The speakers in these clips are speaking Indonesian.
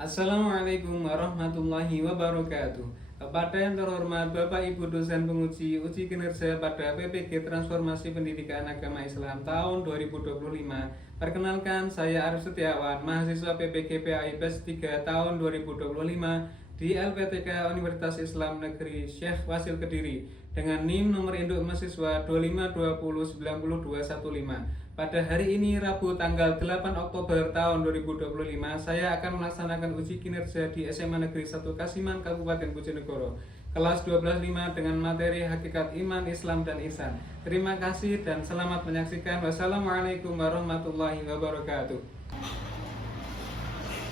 Assalamualaikum warahmatullahi wabarakatuh. Kepada yang terhormat Bapak Ibu dosen penguji uji kinerja pada PPG Transformasi Pendidikan Agama Islam tahun 2025. Perkenalkan, saya Arif Setiawan, mahasiswa PPG PAIPES 3 tahun 2025 di LPTK Universitas Islam Negeri Syekh Wasil Kediri dengan NIM nomor induk mahasiswa 2520902115. Pada hari ini Rabu tanggal 8 Oktober tahun 2025, saya akan melaksanakan uji kinerja di SMA Negeri 1 Kasiman Kabupaten Bojonegoro kelas 12.5 dengan materi Hakikat Iman, Islam, dan Ihsan. Terima kasih dan selamat menyaksikan. Wassalamualaikum warahmatullahi wabarakatuh.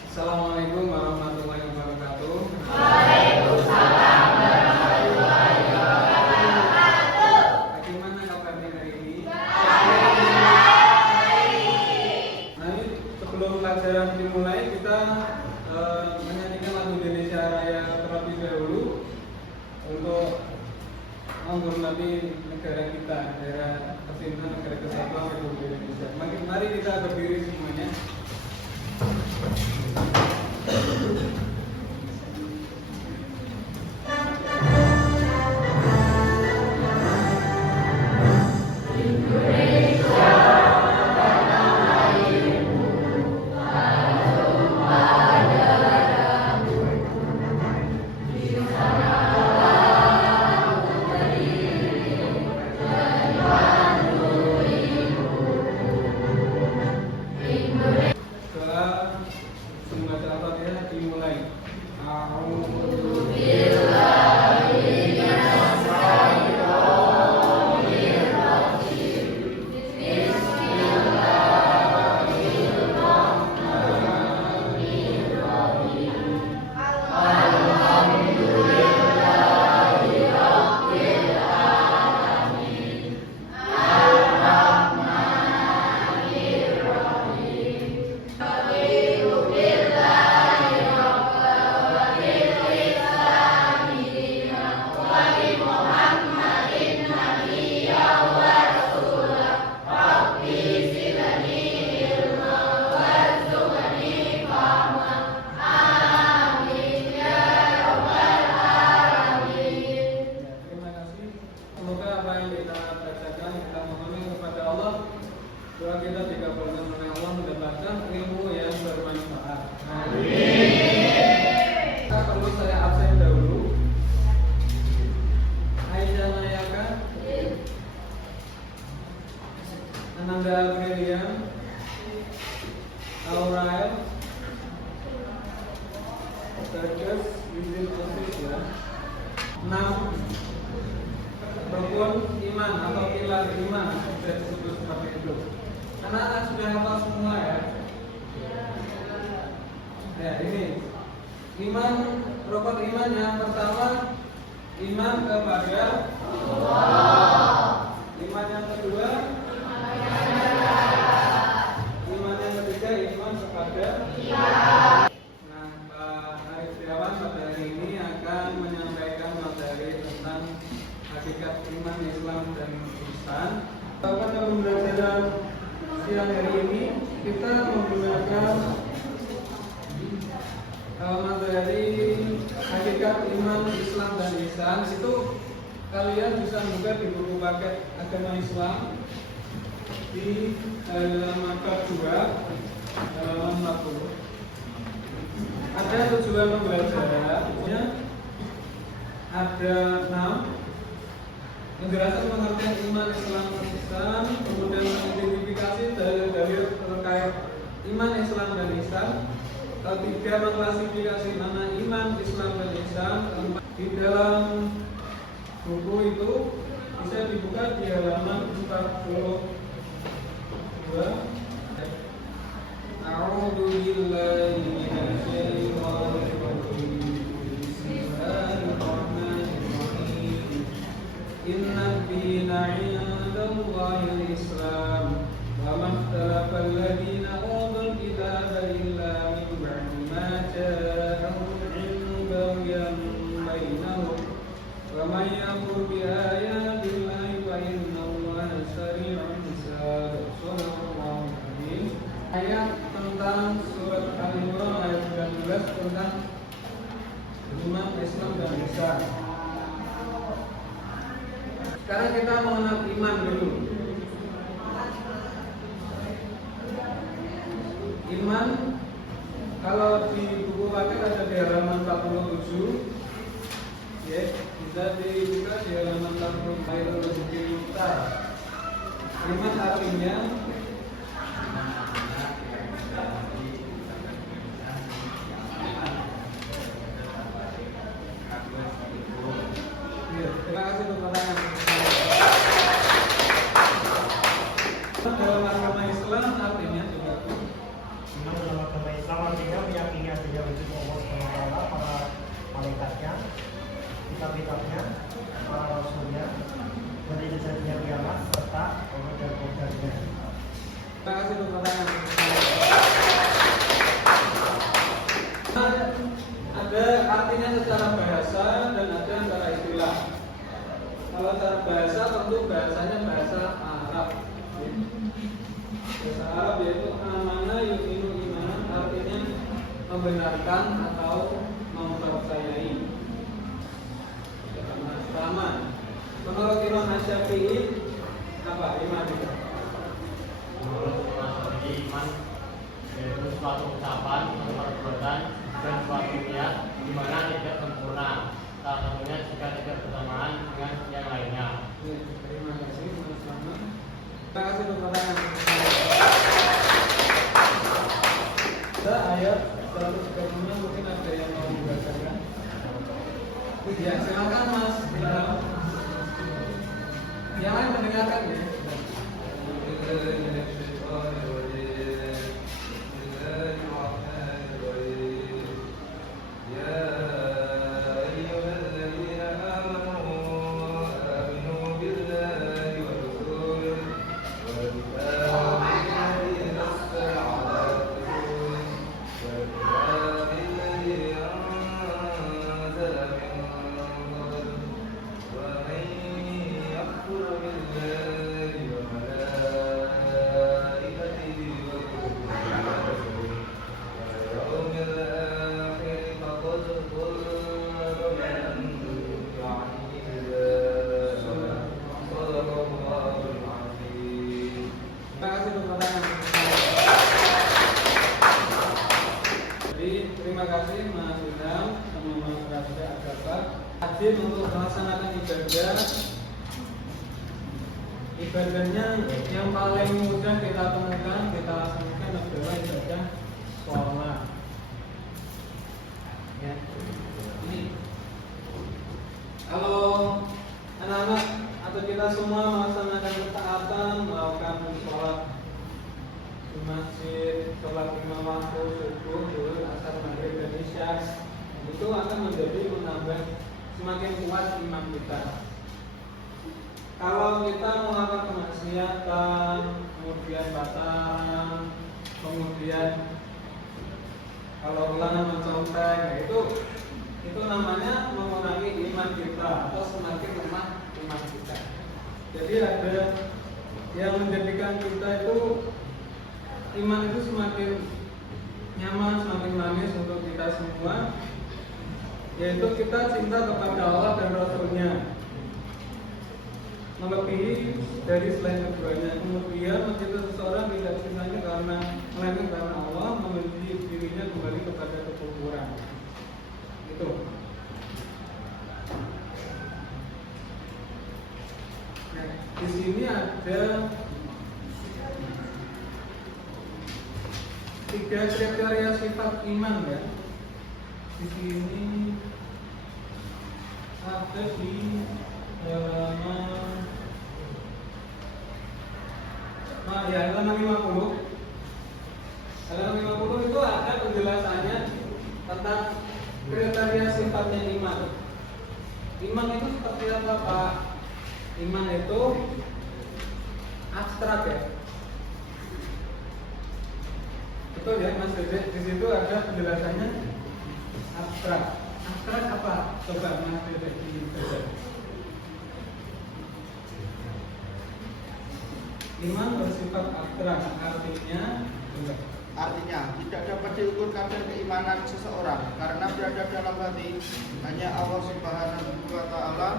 Assalamualaikum warahmatullahi wabarakatuh. Waalaikumsalam warahmatullahi wabarakatuh. Bagaimana kabarnya hari ini? Sebelum pelajaran dimulai, kita menyanyikan lagu Indonesia Raya terlebih dahulu untuk menghormati negara kita, negara tercinta, negara kesatuan Republik Indonesia. Mari kita berdiri semuanya. Doa kita dikabulkan oleh Allah, mendapatkan ilmu yang bermanfaat. Amin. Perlu saya absen dahulu. Aisyah Nayaka, Ananda Aprilia, Aurael, Terkes, izin osis ya. 6. Rukun iman atau pilar iman sudah disebut seperti itu. Anak-anak sudah hafal semua ya? Ya, ini iman, rukun iman yang pertama iman kepada Allah. Iman yang kedua iman yang ketiga iman kepada Allah. Nah, Pak Arif Setiawan pada hari ini akan menyampaikan materi tentang hakikat iman, Islam, dan Ihsan. Pada pembelajaran siang hari ini kita menggunakan materi hakikat iman, Islam, dan Ihsan. Itu kalian bisa buka di buku paket agama Islam di halaman 2 halaman 40. Ada tujuan pembelajarannya, ada 6. Menjelaskan pengertian iman, Islam, dan Ihsan, kemudian mengidentifikasi dalil-dalil terkait iman, Islam, dan Ihsan. Ketiga, mengklasifikasi mana iman, Islam, dan Ihsan. Di dalam buku itu bisa dibuka di halaman 42. A'udzu billahi minasy syaithanir rajim. Bismillahirrahmanirrahim. Inna ad-dina 'indallahi al-Islam wa ma ikhtalafa alladhina utul kitaba illa min ba'di ma ja'ahum 'ilmun baghyan bainahum wa man yakfur bi ayatillahi fa inna Allaha sari'ul hisab. Shadaqallahu al-'azim. ayat tentang surat Al-Imran ayat 19 tentang iman, Islam, dan ihsan. Sekarang kita mengenal iman dulu. Iman kalau di buku paket ada di halaman 47, ya, bisa dibuka di halaman 47. Iman artinya terima kasih untuk pertanyaan. Dalam agama Islam artinya juga Iman dalam agama Islam artinya meyakini adanya wujud Allah SWT, para malaikatnya, kitab-kitabnya, para rasulnya, dan terjadinya kiamat serta qadar-qadarnya. terima kasih untuk pertanyaan. Ada artinya secara bahasa dan ada secara istilah. Kalau secara bahasa tentu bahasanya bahasa Arab. Bahasa Arab yaitu amana yu'minu imanan, artinya membenarkan atau mempercayai. Pertama, menurut Imam Asy-Syafi'i apa iman itu? Menurut Imam Syafi'i, iman yaitu suatu ucapan atau perbuatan dan suatu niat di mana tidak sempurna. Salah satunya jika tidak bersamaan dengan yang lainnya. Terima kasih sama-sama. Terima kasih untuk pertanyaan. Ada ayat 136 mungkin ada yang mau membacakan. Ya silakan Mas. Yang lain mendengarkan ya. Terima kasih untuk pertanyaan. Jadi terima kasih Mas Ilham sama Mas Raja Agata hadir untuk melaksanakan ibadah. Ibadahnya yang paling mudah kita temukan, kita laksanakan adalah ibadah sholat. Ya. Ini kalau anak-anak atau kita semua melaksanakan ketaatan, melakukan sholat di masjid, sholat lima waktu, subuh, zuhur, asar, maghrib, dan isya, itu akan menjadi menambah semakin kuat iman kita. Kalau kita melakukan kemaksiatan, kemudian pacaran, kemudian kalau ulangan mencontek, nah itu namanya mengurangi iman kita atau semakin lemah iman kita. Jadi ada yang menjadikan kita itu iman itu semakin nyaman, semakin manis untuk kita semua, yaitu kita cinta kepada Allah dan Rasulnya melebihi dari selain keduanya. Kemudian mencintai seseorang tidak cintanya karena melainkan karena Allah, membenci dirinya kembali kepada kekufuran. Itu. Nah, di sini ada 3 kriteria sifat iman ya. Di sini ada di halaman 50. Halaman 50 itu ada penjelasannya tentang kriteria sifatnya iman. Iman itu seperti apa, Pak? Iman itu abstrak ya. Betul ya, Mas Dede? Di situ ada penjelasannya abstrak. Abstrak apa? Coba Mas Dede dibaca. Iman bersifat abstrak, Artinya, tidak dapat diukur kadar keimanan seseorang karena berada dalam hati hanya Allah Subhanahu wa Ta'ala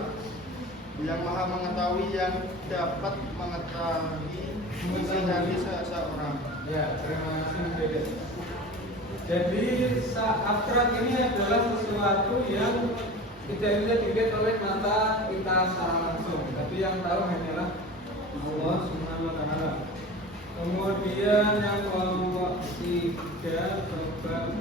yang Maha Mengetahui, yang dapat mengetahui isi hati seseorang. Ya, terima kasih Dede. Jadi abstrak ini adalah sesuatu yang tidak bisa dilihat oleh mata kita secara langsung, tapi yang tahu hanyalah Allah Subhanahu wa Ta'ala. Kemudian yang kelompok 3 coba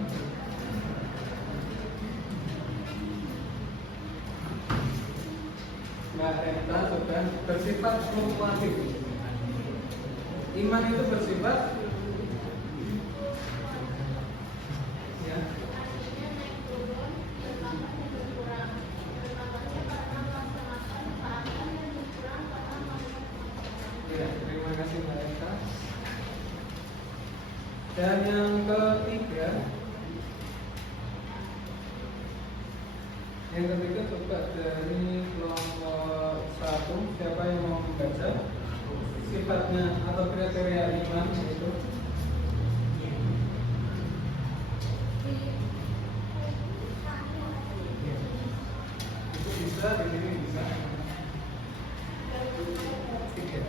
Mbak Renta sudah bersifat fluktuatif. Iman itu bersifat ya. Ya, terima kasih Mbak Renta. Dan yang ketiga coba dari kelompok 1, siapa yang mau membaca sifatnya atau kriteria iman itu? Itu bisa, di sini bisa. Tiga.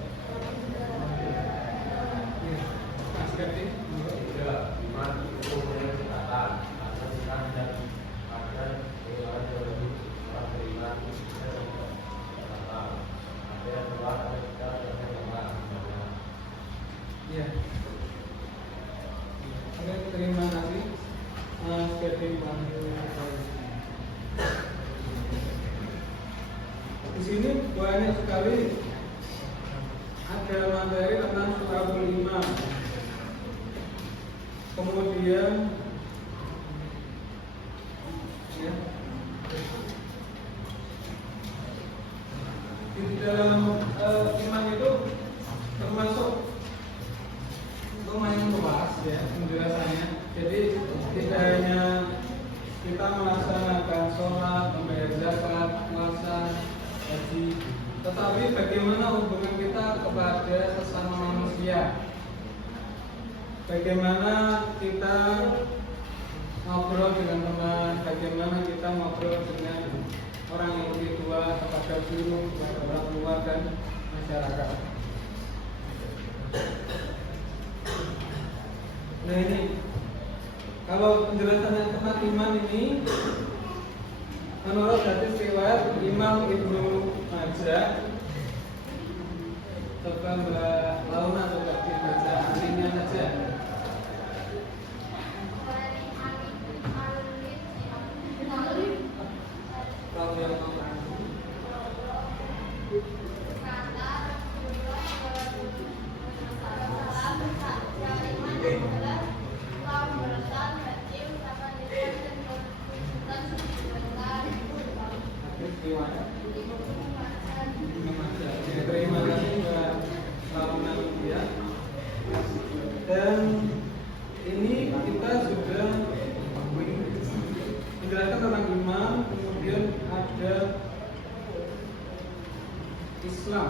Ya, Mas Kevin. Iman itu menyatakan atas iman dan ada orang beriman ada yang telah kita dan yang telah. Ya. Oke, terima kasih Mas Kevin. Di sini banyak sekali ada materi tentang surabul iman. Kemudian ya, di dalam iman itu termasuk lumayan luas ya penjelasannya. Jadi tidak hanya kita melaksanakan sholat, membayar zakat, puasa, haji, tetapi bagaimana hubungan kita kepada sesama manusia. Bagaimana kita ngobrol dengan teman, bagaimana kita ngobrol dengan orang yang lebih tua, kepada guru, kepada orang tua dan masyarakat. Nah ini, kalau penjelasan tentang iman ini, menurut hadis riwayat Imam Ibnu Majah, coba Mbak Launa coba dibaca artinya saja. Kalau yang mau terima kasih Mbak Launa ya. Dan ini kita sudah menjelaskan tentang iman, kemudian ada Islam.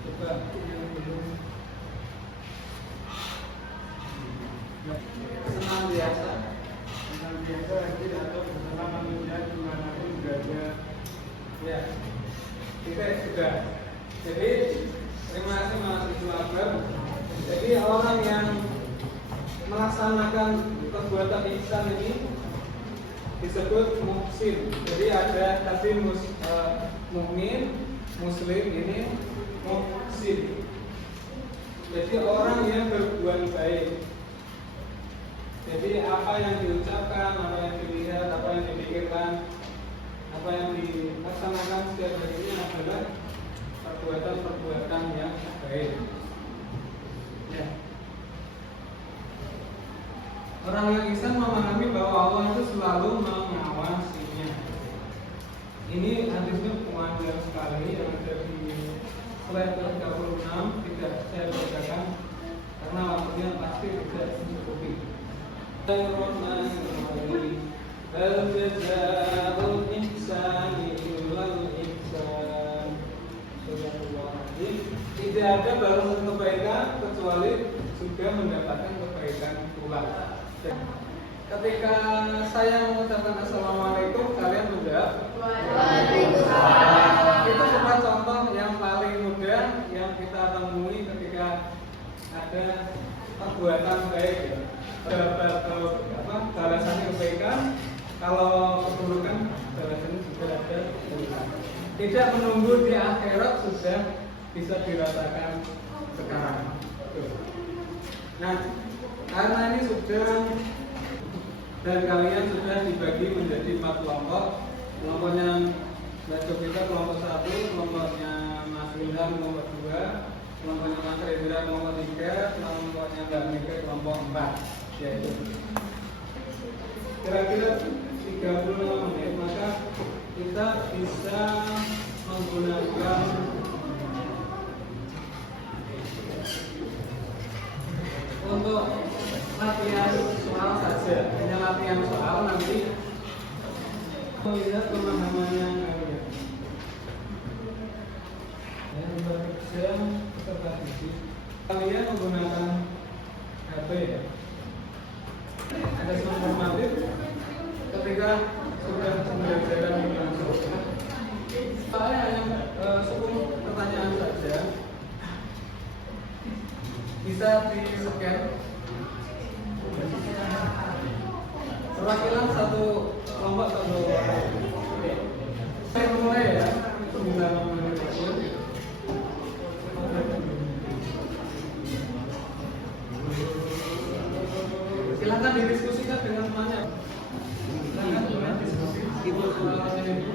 Coba yang belum senantiasa hadir atau bersama manusia dimanapun berada. Ya, kita sudah. Jadi terima kasih Mas Ibnu Akbar. Jadi orang yang melaksanakan perbuatan ihsan ini disebut muhsin. Jadi ada tadi mukmin, muslim, ini muhsin. Jadi orang yang berbuat baik. Jadi apa yang diucapkan, apa yang dilihat, apa yang dipikirkan, apa yang dilaksanakan setiap harinya adalah perbuatan-perbuatan yang baik. Ya. Orang yang ihsan memahami bahwa Allah itu selalu mengawasinya. Ini hadisnya panjang sekali yang ada di slide 36, tidak saya bacakan karena waktunya pasti tidak mencukupi. Al-jazaa'ul ihsani illal ihsan. Tidak ada balasan kebaikan kecuali juga mendapatkan kebaikan pula. Ketika saya mengucapkan assalamualaikum, kalian menjawab waalaikumsalam. Itu cuma contoh yang paling mudah yang kita temui ketika ada perbuatan baik ya. Balasannya kebaikan, kalau keburukan balasannya juga ada keburukan. Tidak menunggu di akhirat, sudah bisa dirasakan sekarang. Nah, karena ini sudah dan kalian sudah dibagi menjadi 4 kelompok. Kelompoknya Mbak Jovita kelompok 1, kelompoknya Mas Ilham kelompok 2, kelompoknya Mas Rendra kelompok 3, kelompoknya Mbak Mika kelompok 4. Yaitu kira-kira 35 menit, maka kita bisa menggunakan untuk latihan soal saja, hanya latihan soal. Nanti melihat pemahamannya kalian. Ya, bekerja serta fisik. Kalian menggunakan HP ya. Ada informatif ketika sudah pembelajaran berlangsung. Saya hanya 10 pertanyaan saja. Bisa di-scan. Perwakilan satu kelompok satu. Saya mulai ya. Itu bisa memulai. Silakan didiskusikan dengan temannya. Silakan diskusi. Ibu soalnya itu.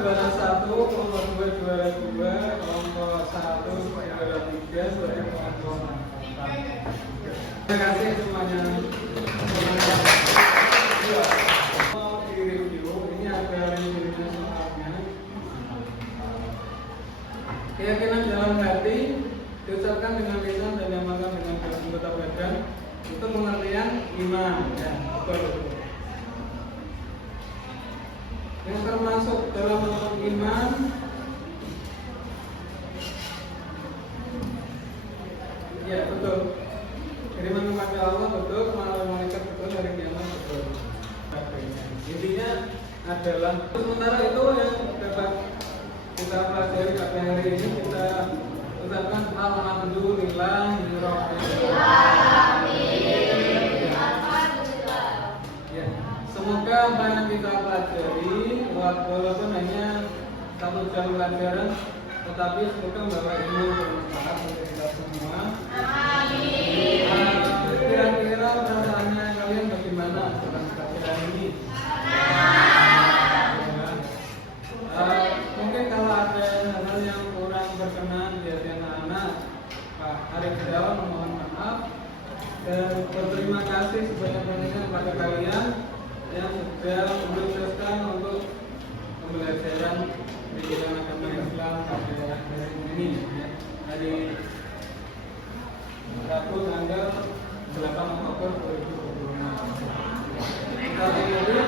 Juara 1, kelompok 2 juara 2, kelompok 1 juara 3, sebagai kelompok 4. Terima kasih semuanya. Mau di review, ini ada review soalnya. Keyakinan dalam hati diucapkan dengan lisan dan diamalkan dengan anggota badan itu pengertian iman. Ya, betul. Yang termasuk dalam bentuk iman ya betul, beriman kepada Allah betul, melalui malaikat betul, hari kiamat betul. Intinya adalah sementara itu yang dapat kita pelajari pada hari ini, kita ucapkan alhamdulillah. Semoga apa yang kita pelajari walaupun hanya 1 jam pelajaran, tetapi semoga membawa ilmu bermanfaat untuk kita semua. Amin. Kira-kira perasaannya kalian bagaimana dalam pelajaran ini? Mungkin kalau ada hal yang kurang berkenan di hati anak-anak, Pak Arif Dalam mohon maaf dan berterima kasih sebanyak-banyaknya kepada kalian yang sudah menyukseskan untuk pembelajaran pendidikan agama Islam dari ini ya, dari Rabu tanggal 8 Oktober 2025. Kita kemudian